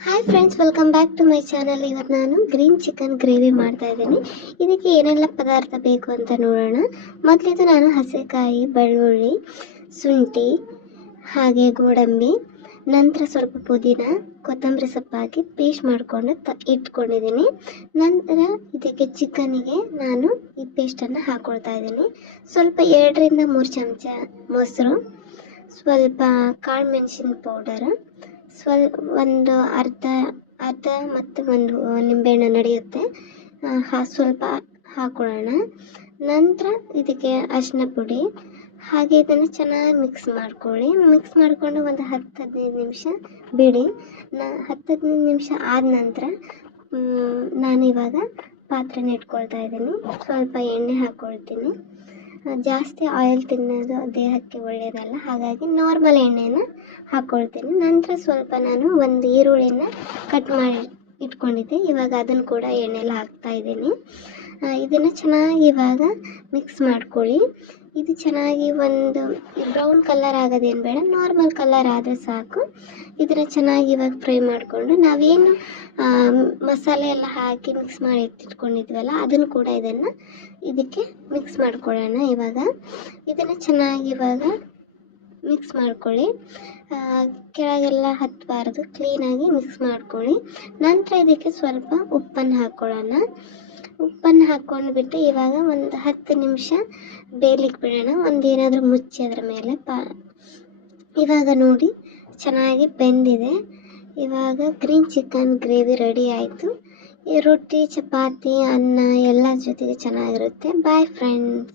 Hi friends welcome back to my channel ಇವತ್ತು ನಾನು green chicken gravy ಮಾಡ್ತಾ ಇದ್ದೀನಿ. ಇದಕ್ಕೆ ಏನೆಲ್ಲ ಪದಾರ್ಥ ಬೇಕು ಅಂತ ನೋಡೋಣ. ಮೊದಲಿದ್ದು ನಾನು ಹಸಿಕಾಯಿ, ಬೆಳ್ಳುಳ್ಳಿ, ಶುಂಠಿ, ಹಾಗೆ ಗೋಡಂಬಿ, ನಂತರ ಸ್ವಲ್ಪ ಪುದೀನ, ಕೊತ್ತಂಬರಿ ಸೊಪ್ಪು ಹಾಕಿ ಪೇಸ್ಟ್ ಮಾಡಿಕೊಂಡು ತ ಇಟ್ಕೊಂಡಿದ್ದೀನಿ. ನಂತರ ಇದಕ್ಕೆ ಚಿಕನಿಗೆ ನಾನು ಈ ಪೇಸ್ಟನ್ನು ಹಾಕ್ಕೊಳ್ತಾ ಇದ್ದೀನಿ. ಸ್ವಲ್ಪ ಎರಡರಿಂದ ಮೂರು ಚಮಚ ಮೊಸರು ಸ್ವಲ್ಪ ಕಾಳು ಮೆಣಸಿನ ಪೌಡರ್ ಸ್ವಲ್ ಒಂದು ಅರ್ಧ ಅರ್ಧ ಮತ್ತು ಒಂದು ನಿಂಬೆಹಣ್ಣು ನಡೆಯುತ್ತೆ. ಹಾ ಸ್ವಲ್ಪ ಹಾಕೊಳ್ಳೋಣ. ನಂತರ ಇದಕ್ಕೆ ಅರಿಶಿನ ಪುಡಿ. ಹಾಗೆ ಇದನ್ನು ಚೆನ್ನಾಗಿ ಮಿಕ್ಸ್ ಮಾಡ್ಕೊಳ್ಳಿ. ಮಿಕ್ಸ್ ಮಾಡಿಕೊಂಡು ಒಂದು ಹತ್ತು ಹದಿನೈದು ನಿಮಿಷ ಬಿಡಿ. ನಾ ಹತ್ತು ಹದಿನೈದು ನಿಮಿಷ ಆದ ನಂತರ ಮ್, ನಾನು ಇವಾಗ ಪಾತ್ರೆನ ಇಟ್ಕೊಳ್ತಾ ಇದ್ದೀನಿ. ಸ್ವಲ್ಪ ಎಣ್ಣೆ ಹಾಕ್ಕೊಳ್ತೀನಿ ಜಾಸ್ತಿ ಆಯಿಲ್ ತಿನ್ನೋದು ದೇಹಕ್ಕೆ ಒಳ್ಳೆಯದಲ್ಲ ಹಾಗಾಗಿ ನಾರ್ಮಲ್ ಎಣ್ಣೆನ ಹಾಕ್ಕೊಳ್ತೀನಿ ನಂತರ ಸ್ವಲ್ಪ ನಾನು ಒಂದು ಈರುಳ್ಳಿನ ಕಟ್ ಮಾಡಿ ಇಟ್ಕೊಂಡಿದ್ದೆ. ಇವಾಗ ಅದನ್ನು ಕೂಡ ಎಣ್ಣೆಲಿ ಹಾಕ್ತಾ ಇದ್ದೀನಿ. ಇದನ್ನು ಚೆನ್ನಾಗಿ ಇವಾಗ ಮಿಕ್ಸ್ ಮಾಡ್ಕೊಳ್ಳಿ. ಇದು ಚೆನ್ನಾಗಿ ಒಂದು ಬ್ರೌನ್ ಕಲರ್ ಆಗೋದೇನು ಬೇಡ ನಾರ್ಮಲ್ ಕಲರ್ ಆದರೆ ಸಾಕು. ಇದನ್ನು ಚೆನ್ನಾಗಿ ಇವಾಗ ಫ್ರೈ ಮಾಡಿಕೊಂಡು ನಾವೇನು ಮಸಾಲೆ ಎಲ್ಲ ಹಾಕಿ ಮಿಕ್ಸ್ ಮಾಡಿ ಎತ್ತಿಟ್ಕೊಂಡಿದ್ವಲ್ಲ ಅದನ್ನು ಕೂಡ ಇದನ್ನು ಇದಕ್ಕೆ ಮಿಕ್ಸ್ ಮಾಡ್ಕೊಳ್ಳೋಣ ಇವಾಗ. ಇದನ್ನು ಚೆನ್ನಾಗಿ ಇವಾಗ ಮಿಕ್ಸ್ ಮಾಡ್ಕೊಳ್ಳಿ. ಕೆಳಗೆಲ್ಲ ಹತ್ತಬಾರ್ದು ಕ್ಲೀನಾಗಿ ಮಿಕ್ಸ್ ಮಾಡ್ಕೊಳ್ಳಿ. ನಂತರ ಇದಕ್ಕೆ ಸ್ವಲ್ಪ ಉಪ್ಪನ್ನು ಹಾಕ್ಕೊಳ್ಳೋಣ ಉಪ್ಪನ್ನು ಹಾಕ್ಕೊಂಡು ಬಿಟ್ಟು ಇವಾಗ ಒಂದು ಹತ್ತು ನಿಮಿಷ ಬೇಯಲಿಕ್ಕೆ ಬಿಡೋಣ. ಒಂದು ಏನಾದರೂ ಮುಚ್ಚಿ ಅದ್ರ ಮೇಲೆ ಪಾ ಇವಾಗ ನೋಡಿ, ಚೆನ್ನಾಗಿ ಬೆಂದಿದೆ. ಇವಾಗ ಗ್ರೀನ್ ಚಿಕನ್ ಗ್ರೇವಿ ರೆಡಿ ಆಯಿತು. ಈ ರೊಟ್ಟಿ, ಚಪಾತಿ, ಅನ್ನ ಎಲ್ಲ ಜೊತೆಗೆ ಚೆನ್ನಾಗಿರುತ್ತೆ. Bye friends